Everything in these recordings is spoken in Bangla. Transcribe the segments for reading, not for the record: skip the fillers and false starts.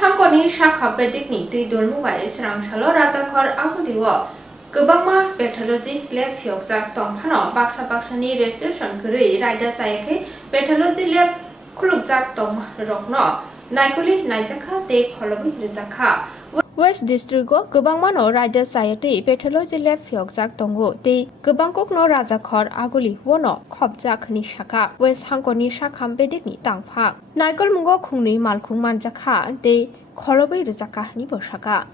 Hangkoni Shakha Bedikni Tidul Mubai Srangshalo Ratakor Aguliwo Gubama Pathology Lab Hyokjak Tongphano Baksa Baksani Registration Kuri Raida Saike Pathology Lab Khulukjak Tong Rokno Naikuli Naijaka Te Kholobi Rizakha West District Gubangmano Rider Society Pathology Lab Hyokjak Tongo Te Gubangkokno Rajakhor Aguli Wono Khopjak Ni Shaka West Hangkoni Shakham Bedikni Tangphak Naikol Mungo Khungni Malkhung Manjakha Te Kholobi Rizakha Ni Boshaka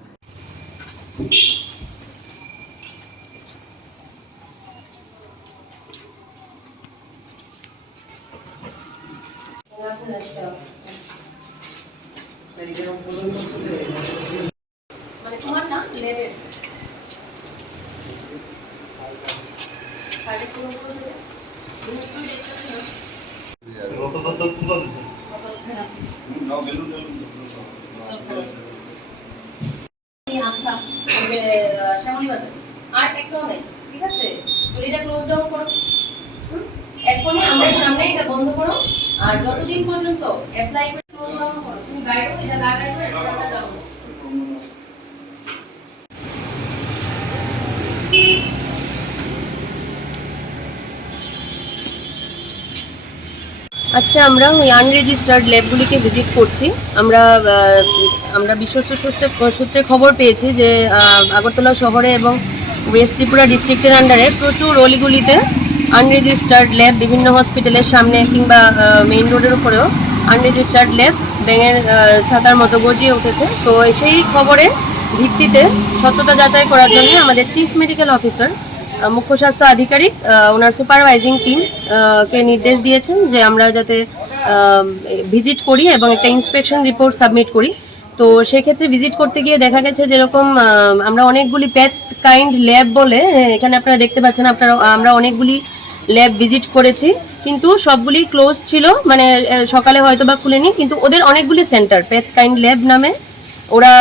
মানে তোমার না লেভেল সাইডে পুরো পুরো দিয়ে তুমি দেখতেছ না রত পূজা দিছে না বেলুন এই আস্থা যে শ্যামলী বাজার আর একটাও নাই ঠিক আছে তো এটা ক্লোজ ডাউন করো এখনই আমাদের সামনে এটা বন্ধ করো আর যতদিন পর্যন্ত অ্যাপ্লাই করে ক্লোজ ডাউন করো তুমি বাইরে এটা লাগাইছো এটা দাও আজকে আমরা ওই আনরেজিস্টার্ড ল্যাবগুলিকে ভিজিট করছি। আমরা বিশ্বস্ত সূত্রে খবর পেয়েছি যে আগরতলা শহরে এবং ওয়েস্ট ত্রিপুরা ডিস্ট্রিক্টের আন্ডারে প্রচুর অলিগুলিতে আনরেজিস্টার্ড ল্যাব বিভিন্ন হসপিটালের সামনে কিংবা মেইন রোডের উপরেও আনরেজিস্টার্ড ল্যাব ব্যাঙের ছাতার মতো গজিয়ে উঠেছে। তো সেই খবরের ভিত্তিতে সত্যতা যাচাই করার জন্য আমাদের চিফ মেডিকেল অফিসার মুখ্য স্বাস্থ্য আধিকারিক ওনার সুপারভাইজিং টিম কে নির্দেশ দিয়েছেন যে আমরা যাতে ভিজিট করি এবং একটা ইন্সপেকশন রিপোর্ট সাবমিট করি। তো সেক্ষেত্রে ভিজিট করতে গিয়ে দেখা গেছে যেরকম আমরা অনেকগুলি প্যাথ কাইন্ড ল্যাব বলে এখানে আপনারা দেখতে পাচ্ছেন আমরা অনেকগুলি ল্যাব ভিজিট করেছি কিন্তু সবগুলি ক্লোজ ছিল, মানে সকালে হয়তো বা খুলেনি, কিন্তু ওদের অনেকগুলি সেন্টার প্যাথ কাইন্ড ল্যাব নামে ওরা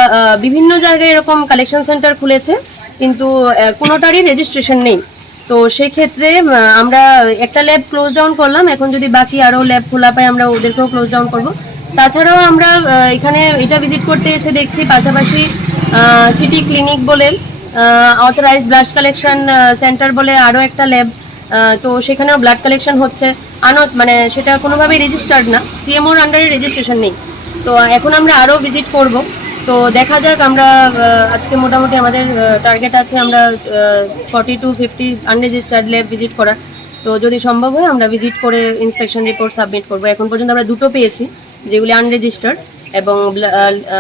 বিভিন্ন জায়গায় এরকম কালেকশন সেন্টার খুলেছে কিন্তু কোনোটারই রেজিস্ট্রেশন নেই। তো সেই ক্ষেত্রে আমরা একটা ল্যাব ক্লোজ ডাউন করলাম, এখন যদি বাকি আরও ল্যাব খোলা পাই আমরা ওদেরকেও ক্লোজ ডাউন করব। তাছাড়াও আমরা এখানে এটা ভিজিট করতে এসে দেখছি পাশাপাশি সিটি ক্লিনিক বলে অথরাইজড ব্লাড কালেকশন সেন্টার বলে আরও একটা ল্যাব, তো সেখানেও ব্লাড কালেকশন হচ্ছে মানে সেটা কোনোভাবেই রেজিস্টার্ড না, সিএমওর আন্ডারে রেজিস্ট্রেশন নেই। তো এখন আমরা আরও ভিজিট করব। তো দেখা যাক, আমরা আজকে মোটামুটি আমাদের টার্গেট আছে আমরা 40 to 50 আনরেজিস্টার্ড ল্যাব ভিজিট করার। তো যদি সম্ভব হয় আমরা ভিজিট করে ইন্সপেকশন রিপোর্ট সাবমিট করব। এখন পর্যন্ত আমরা দুটো পেয়েছি যেগুলি আনরেজিস্টার্ড এবং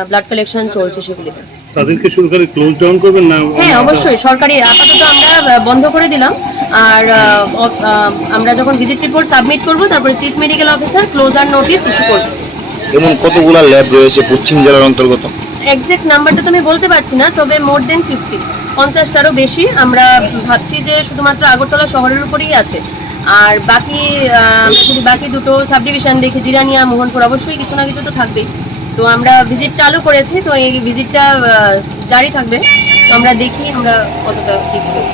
ব্লাড কালেকশন চলছে সেগুলিতে। তাদেরকে সরকারি ক্লোজ ডাউন করবেন না? হ্যাঁ অবশ্যই, সরকারি আপাতত আমরা বন্ধ করে দিলাম। আর আমরা যখন ভিজিট রিপোর্ট সাবমিট করব তারপরে chief medical officer closure notice issue করবে। এমন কতগুলো ল্যাব রয়েছে পশ্চিম জেলার অন্তর্গত? এক্সাক্ট নাম্বারটা তো আমি বলতে পারছি না, তবে মোর দেন 50টারও বেশি। আমরা ভাবছি যে শুধুমাত্র আগরতলা শহরের উপরেই আছে, আর বাকি যদি বাকি দুটো সাব ডিভিশন দেখি জিরানিয়া মোহনপুর অবশ্যই কিছু না কিছু তো থাকবেই। তো আমরা ভিজিট চালু করেছি, তো এই ভিজিটটা জারি থাকবে। তো আমরা দেখি আমরা কতটা ঠিক করব।